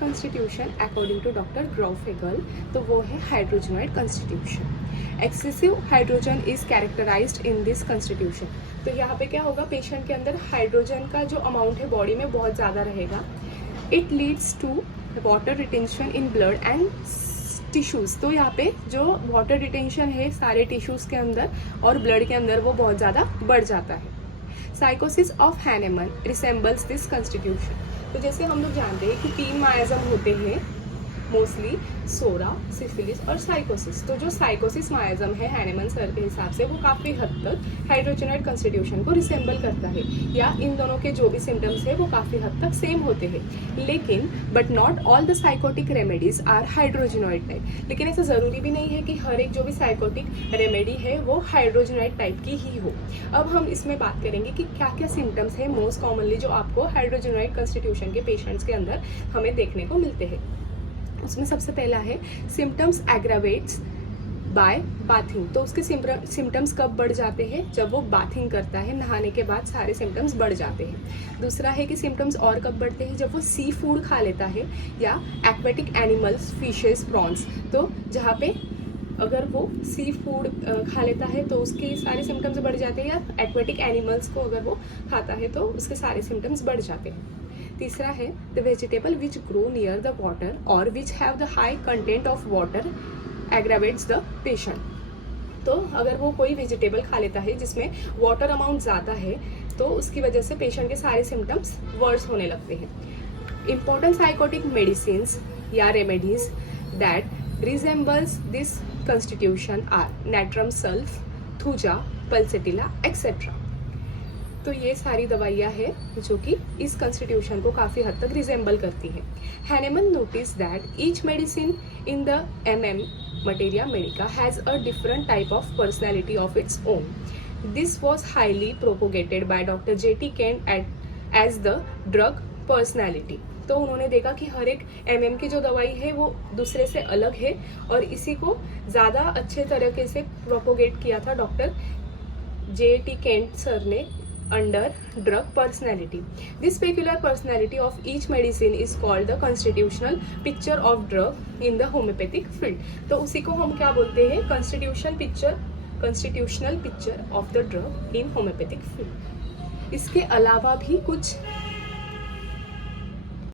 Constitution according to doctor Grauvogl, तो वो है hydrogenoid constitution. Excessive hydrogen is characterised in this constitution. तो यहाँ पे क्या होगा, पेशेंट के अंदर हाइड्रोजन का जो अमाउंट है बॉडी में बहुत ज़्यादा रहेगा। It leads to water retention in blood and tissues. तो यहाँ पे जो वाटर रिटेंशन है सारे टिश्यूज़ के अंदर और ब्लड के अंदर वो बहुत ज़्यादा बढ़ जाता है। साइकोसिस of Hahnemann resembles this constitution. तो जैसे हम लोग जानते हैं कि 3 मायाजम होते हैं मोस्टली, सोरा, सिफिलिस और साइकोसिस। तो जो साइकोसिस मायाजम है हैनेमन सर के हिसाब से वो काफ़ी हद तक हाइड्रोजनॉइड कंस्टिट्यूशन को रिसेंबल करता है, या इन दोनों के जो भी सिम्टम्स है वो काफ़ी हद तक सेम होते हैं। लेकिन but not all the psychotic remedies are hydrogenoid type. लेकिन ऐसा ज़रूरी भी नहीं है कि हर एक जो भी साइकोटिक रेमेडी है वो हाइड्रोजनॉइड टाइप की ही हो। अब हम इसमें बात करेंगे कि क्या क्या सिम्टम्स है मोस्ट कॉमनली जो आपको हाइड्रोजनॉइड कंस्टिट्यूशन के पेशेंट्स के अंदर हमें देखने को मिलते हैं। उसमें सबसे पहला है सिम्टम्स एग्रावेट्स बाय बाथिंग। तो उसके सिम्टम्स कब बढ़ जाते हैं, जब वो बाथिंग करता है, नहाने के बाद सारे सिम्टम्स बढ़ जाते हैं। दूसरा है कि सिम्टम्स और कब बढ़ते हैं, जब वो सी फूड खा लेता है या एक्वेटिक एनिमल्स, फिशेस, प्रॉन्स। तो जहाँ पे अगर वो सी फूड खा लेता है तो उसके सारे सिम्टम्स बढ़ जाते हैं, या एक्वेटिक एनिमल्स को अगर वो खाता है तो उसके सारे सिम्टम्स बढ़ जाते हैं। तीसरा है the vegetable which grow near the water और which have the high content of water aggravates the patient. तो अगर वो कोई वेजिटेबल खा लेता है जिसमें वाटर अमाउंट ज़्यादा है तो उसकी वजह से पेशेंट के सारे सिम्टम्स वर्स होने लगते हैं। इंपॉर्टेंट साइकोटिक मेडिसिन्स या remedies that resembles this constitution are natrum sulph, thuja, pulsatilla etcetera. तो ये सारी दवाइयाँ हैं जो कि इस कंस्टिट्यूशन को काफ़ी हद तक रिजेंबल करती हैं। Hahnemann notice that each medicine in the materia medica has a different type of personality of its own. This was highly propagated by doctor J.T. Kent as the drug personality. तो उन्होंने देखा कि हर एक की जो दवाई है वो दूसरे से अलग है, और इसी को ज़्यादा अच्छे तरीके से प्रोपोगेट किया था डॉक्टर J.T. Kent सर ने under drug personality. This peculiar personality of each medicine is called the constitutional picture of drug in the homeopathic field. तो उसी को हम क्या बोलते हैं, constitutional picture of the drug in homeopathic field. इसके अलावा भी कुछ